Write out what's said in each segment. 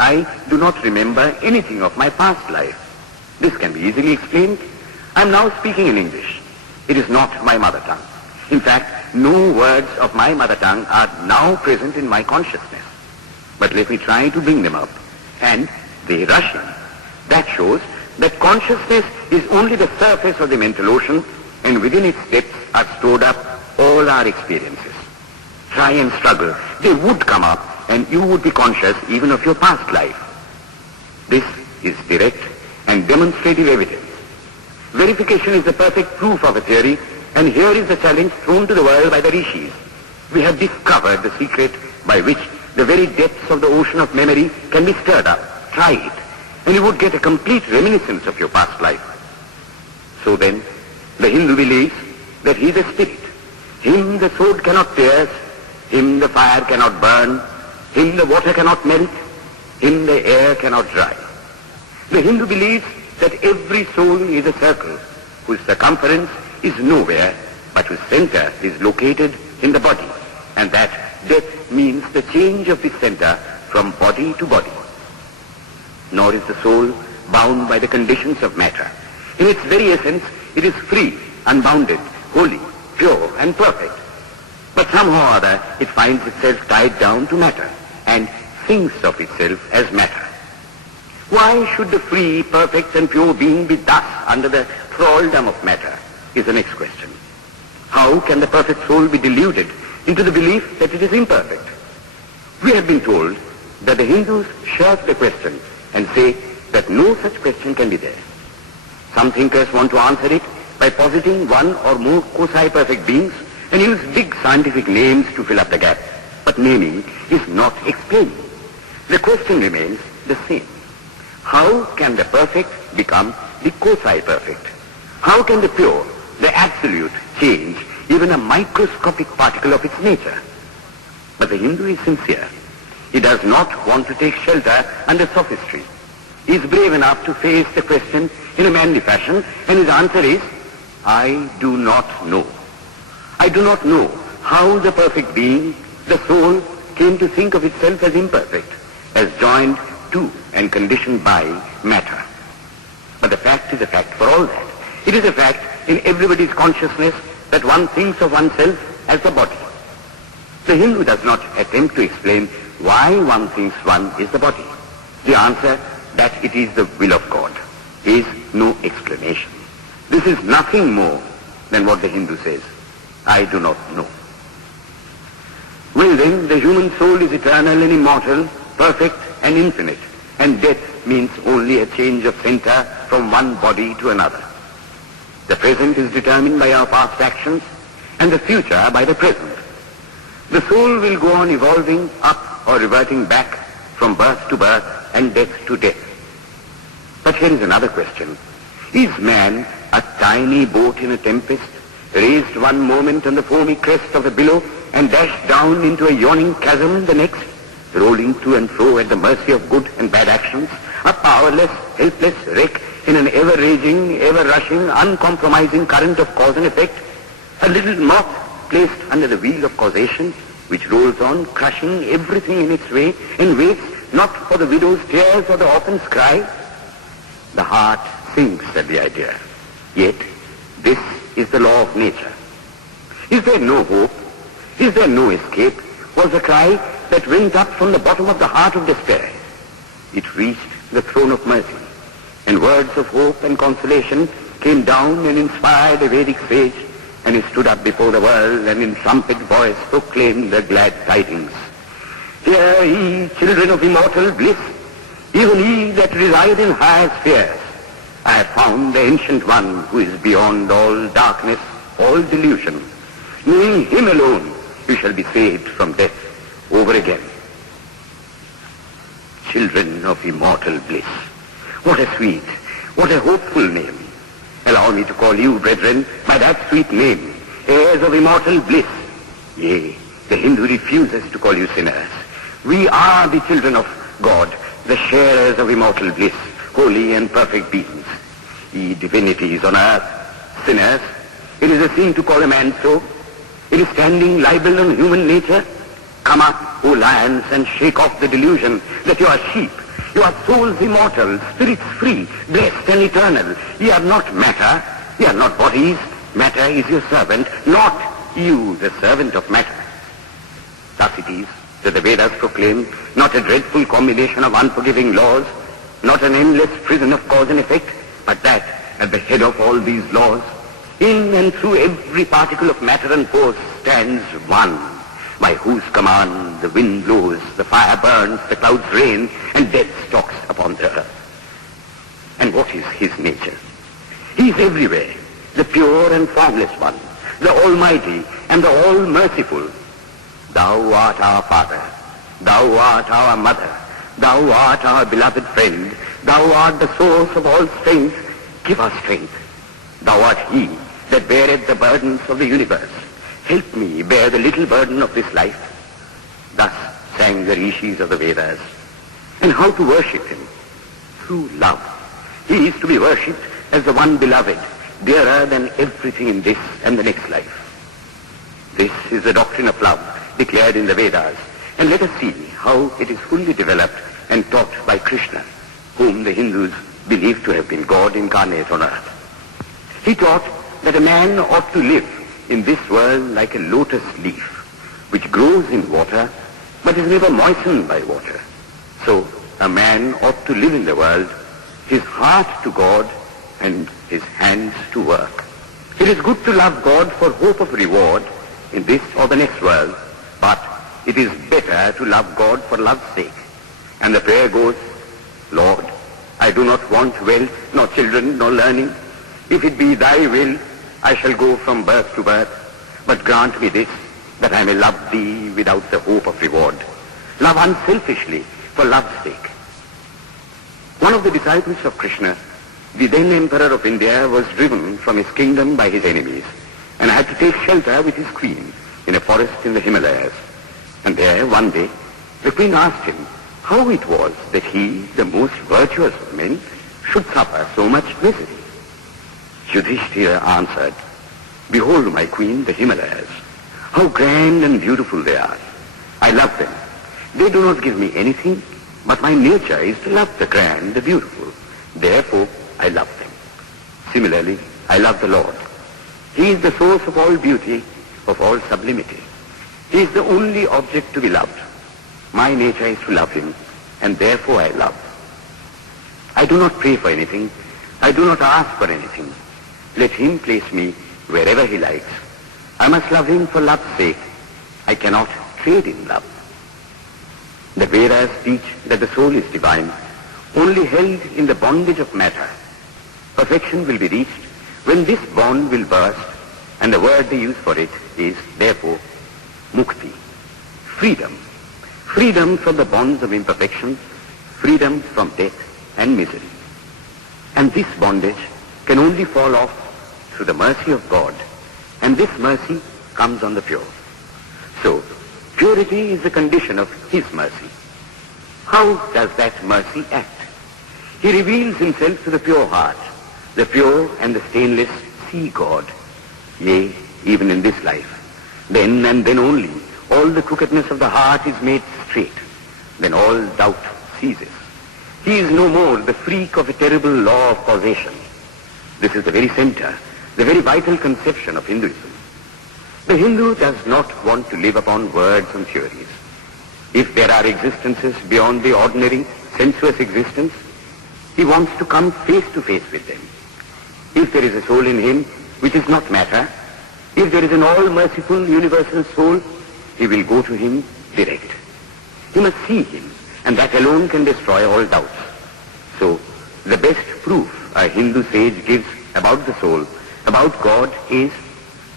I do not remember anything of my past life. This can be easily explained. I am now speaking in English. It is not my mother tongue. In fact, no words of my mother tongue are now present in my consciousness. But let me try to bring them up. And they rush in. That shows that consciousness is only the surface of the mental ocean, and within its depths are stored up all our experiences. Try and struggle. They would come up, and you would be conscious even of your past life. This is direct and demonstrative evidence. Verification is the perfect proof of a theory, and here is the challenge thrown to the world by the rishis. We have discovered the secret by which the very depths of the ocean of memory can be stirred up. Try it, and you would get a complete reminiscence of your past life. So then, the Hindu believes that he is a spirit. Him the sword cannot pierce, him the fire cannot burn, him the water cannot melt, him the air cannot dry. The Hindu believes that every soul is a circle whose circumference is nowhere, but whose center is located in the body, and that death means the change of this center from body to body. Nor is the soul bound by the conditions of matter. In its very essence, it is free, unbounded, holy, pure, and perfect. But somehow or other, it finds itself tied down to matter, and thinks of itself as matter. Why should the free, perfect, and pure being be thus under the thraldom of matter, is the next question. How can the perfect soul be deluded into the belief that it is imperfect? We have been told that the Hindus shirk the question and say that no such question can be there. Some thinkers want to answer it by positing one or more quasi-perfect beings and use big scientific names to fill up the gap. But naming is not explaining. The question remains the same. How can the perfect become the quasi-perfect? How can the pure, the absolute, change even a microscopic particle of its nature? But the Hindu is sincere. He does not want to take shelter under sophistry. He is brave enough to face the question in a manly fashion, and his answer is, I do not know. I do not know how the perfect being, the soul, came to think of itself as imperfect, as joined to and conditioned by matter. But the fact is a fact for all that. It is a fact in everybody's consciousness that one thinks of oneself as the body. The Hindu does not attempt to explain why one thinks one is the body. The answer that it is the will of God is no explanation. This is nothing more than what the Hindu says, I do not know. Well then, the human soul is eternal and immortal, perfect and infinite, and death means only a change of center from one body to another. The present is determined by our past actions, and the future by the present. The soul will go on evolving up or reverting back from birth to birth and death to death. But here is another question. Is man a tiny boat in a tempest, raised one moment on the foamy crest of the billow and dashed down into a yawning chasm the next, rolling to and fro at the mercy of good and bad actions, a powerless, helpless wreck in an ever-raging, ever-rushing, uncompromising current of cause and effect, a little moth placed under the wheel of causation, which rolls on, crushing everything in its way, and waits not for the widow's tears or the orphan's cry? The heart sinks at the idea. Yet, this is the law of nature. Is there no hope? Is there no escape? Was the cry that went up from the bottom of the heart of despair. It reached the throne of mercy, and words of hope and consolation came down and inspired a Vedic sage, and he stood up before the world and in trumpet voice proclaimed the glad tidings. Hear ye, children of immortal bliss, even ye that reside in higher spheres. I have found the ancient one who is beyond all darkness, all delusion. Knowing him alone, you shall be saved from death over again. Children of immortal bliss. What a sweet, what a hopeful name. Allow me to call you, brethren, by that sweet name, heirs of immortal bliss. Yea, the Hindu refuses to call you sinners. We are the children of God, the sharers of immortal bliss, holy and perfect beings. Ye divinities on earth, sinners, it is a sin to call a man so. It is standing libel on human nature. Come up, O lions, and shake off the delusion that you are sheep, You are souls immortal, spirits free, blessed and eternal. Ye are not matter, ye are not bodies. Matter is your servant, not you the servant of matter. Thus it is that the Vedas proclaim not a dreadful combination of unforgiving laws, not an endless prison of cause and effect, but that at the head of all these laws, in and through every particle of matter and force stands one, by whose command the wind blows, the fire burns, the clouds rain, and death stalks upon the earth. And what is his nature? He is everywhere, the pure and formless one, the almighty and the all-merciful. Thou art our Father, thou art our Mother, thou art our beloved friend, thou art the source of all strength, give us strength. Thou art he that beareth the burdens of the universe. Help me bear the little burden of this life. Thus sang the rishis of the Vedas. And how to worship him? Through love. He is to be worshipped as the one beloved, dearer than everything in this and the next life. This is the doctrine of love declared in the Vedas, and let us see how it is fully developed and taught by Krishna, whom the Hindus believe to have been God incarnate on earth. He taught that a man ought to live in this world like a lotus leaf, which grows in water, but is never moistened by water. So a man ought to live in the world, his heart to God and his hands to work. It is good to love God for hope of reward in this or the next world, but it is better to love God for love's sake. And the prayer goes, Lord, I do not want wealth, nor children, nor learning. If it be thy will, I shall go from birth to birth. But grant me this, that I may love thee without the hope of reward. Love unselfishly for love's sake. One of the disciples of Krishna, the then Emperor of India, was driven from his kingdom by his enemies and had to take shelter with his queen in a forest in the Himalayas. And there, one day, the queen asked him how it was that he, the most virtuous of men, should suffer so much misery. Yudhishthira answered, Behold, my queen, the Himalayas. How grand and beautiful they are. I love them. They do not give me anything, but my nature is to love the grand, the beautiful. Therefore, I love them. Similarly, I love the Lord. He is the source of all beauty, of all sublimity. He is the only object to be loved. My nature is to love him, and therefore I love. I do not pray for anything. I do not ask for anything. Let him place me wherever he likes. I must love him for love's sake. I cannot trade in love. The Vedas teach that the soul is divine, only held in the bondage of matter. Perfection will be reached when this bond will burst, and the word they use for it is, therefore, mukti, freedom. Freedom from the bonds of imperfection, freedom from death and misery. And this bondage can only fall off through the mercy of God, and this mercy comes on the pure. So, purity is the condition of his mercy. How does that mercy act? He reveals himself to the pure heart. The pure and the stainless see God, yea, even in this life. Then and then only, all the crookedness of the heart is made straight. Then all doubt ceases. He is no more the freak of a terrible law of causation. This is the very center, the very vital conception of Hinduism. The Hindu does not want to live upon words and theories. If there are existences beyond the ordinary, sensuous existence, he wants to come face to face with them. If there is a soul in him which is not matter, if there is an all-merciful universal soul, he will go to him direct. He must see him, and that alone can destroy all doubts. So, the best proof a Hindu sage gives about the soul, about God, is,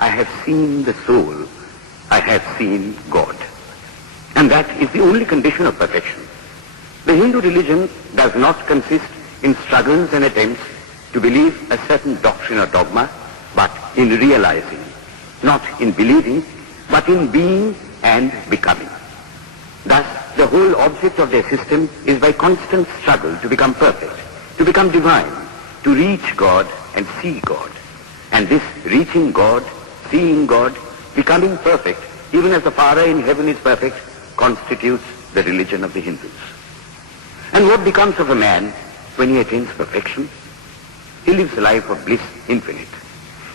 I have seen the soul, I have seen God. And that is the only condition of perfection. The Hindu religion does not consist in struggles and attempts to believe a certain doctrine or dogma, but in realizing, not in believing, but in being and becoming. Thus, the whole object of their system is by constant struggle to become perfect, to become divine, to reach God and see God. And this reaching God, seeing God, becoming perfect, even as the Father in heaven is perfect, constitutes the religion of the Hindus. And what becomes of a man when he attains perfection? He lives a life of bliss infinite.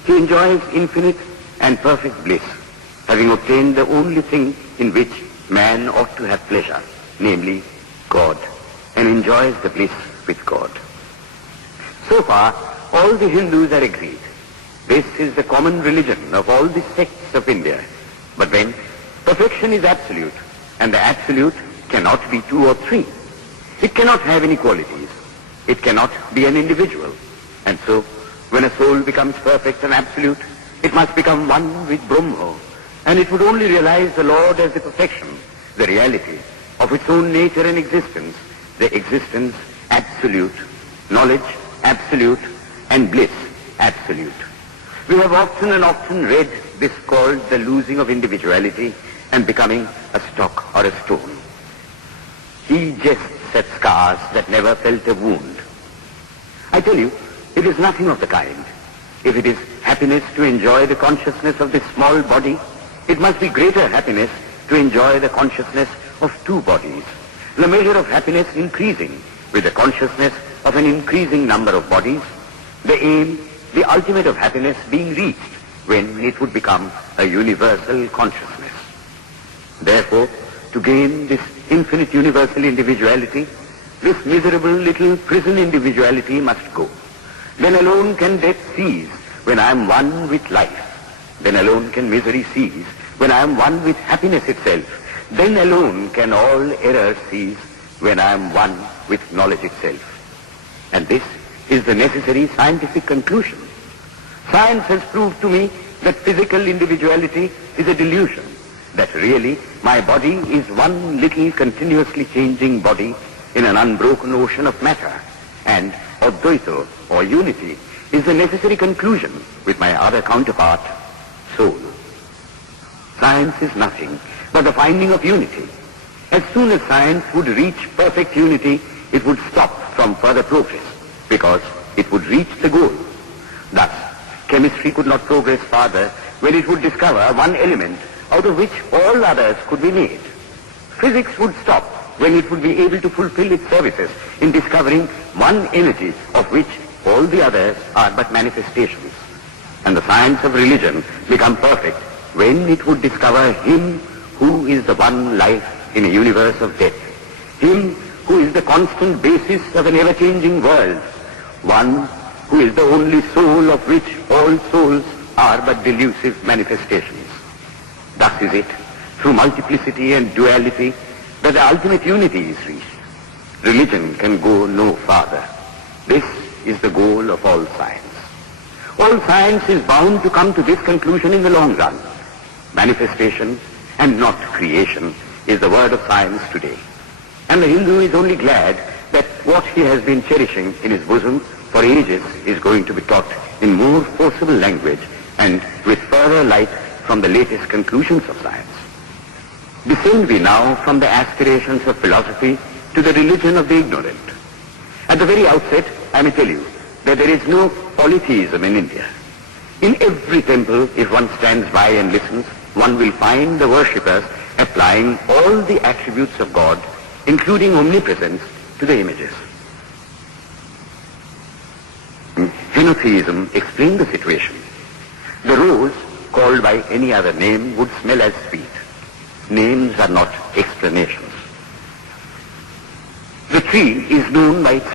He enjoys infinite and perfect bliss, having obtained the only thing in which man ought to have pleasure, namely God, and enjoys the bliss with God. So far, all the Hindus are agreed. This is the common religion of all the sects of India. But then, perfection is absolute, and the absolute cannot be two or three. It cannot have any qualities. It cannot be an individual. And so, when a soul becomes perfect and absolute, it must become one with Brahma, and it would only realize the Lord as the perfection, the reality of its own nature and existence, the existence absolute, knowledge absolute, and bliss absolute. We have often and often read this called the losing of individuality and becoming a stock or a stone. He jests at scars that never felt a wound. I tell you, it is nothing of the kind. If it is happiness to enjoy the consciousness of this small body, it must be greater happiness to enjoy the consciousness of two bodies, the measure of happiness increasing with the consciousness of an increasing number of bodies, the aim, the ultimate of happiness being reached when it would become a universal consciousness. Therefore, to gain this infinite universal individuality, this miserable little prison individuality must go. Then alone can death cease when I am one with life. Then alone can misery cease when I am one with happiness itself. Then alone can all error cease when I am one with knowledge itself. And this is the necessary scientific conclusion. Science has proved to me that physical individuality is a delusion, that really my body is one little continuously changing body in an unbroken ocean of matter, and Advaita, or unity, is the necessary conclusion with my other counterpart, soul. Science is nothing but the finding of unity. As soon as science would reach perfect unity, it would stop from further progress, because it would reach the goal. Thus, chemistry could not progress farther when it would discover one element out of which all others could be made. Physics would stop when it would be able to fulfill its services in discovering one energy of which all the others are but manifestations. And the science of religion become perfect when it would discover Him who is the one life in a universe of death, Him who is the constant basis of an ever-changing world, one who is the only soul of which all souls are but delusive manifestations. Thus is it, through multiplicity and duality, that the ultimate unity is reached. Religion can go no farther. This is the goal of all science. All science is bound to come to this conclusion in the long run. Manifestation and not creation is the word of science today. And the Hindu is only glad that what he has been cherishing in his bosom for ages is going to be taught in more forcible language and with further light from the latest conclusions of science. Descend we now from the aspirations of philosophy to the religion of the ignorant. At the very outset, I may tell you that there is no polytheism in India. In every temple, if one stands by and listens, one will find the worshippers applying all the attributes of God, including omnipresence, to the images. Henotheism explained the situation. The rose, called by any other name, would smell as sweet. Names are not explanations. The tree is known by its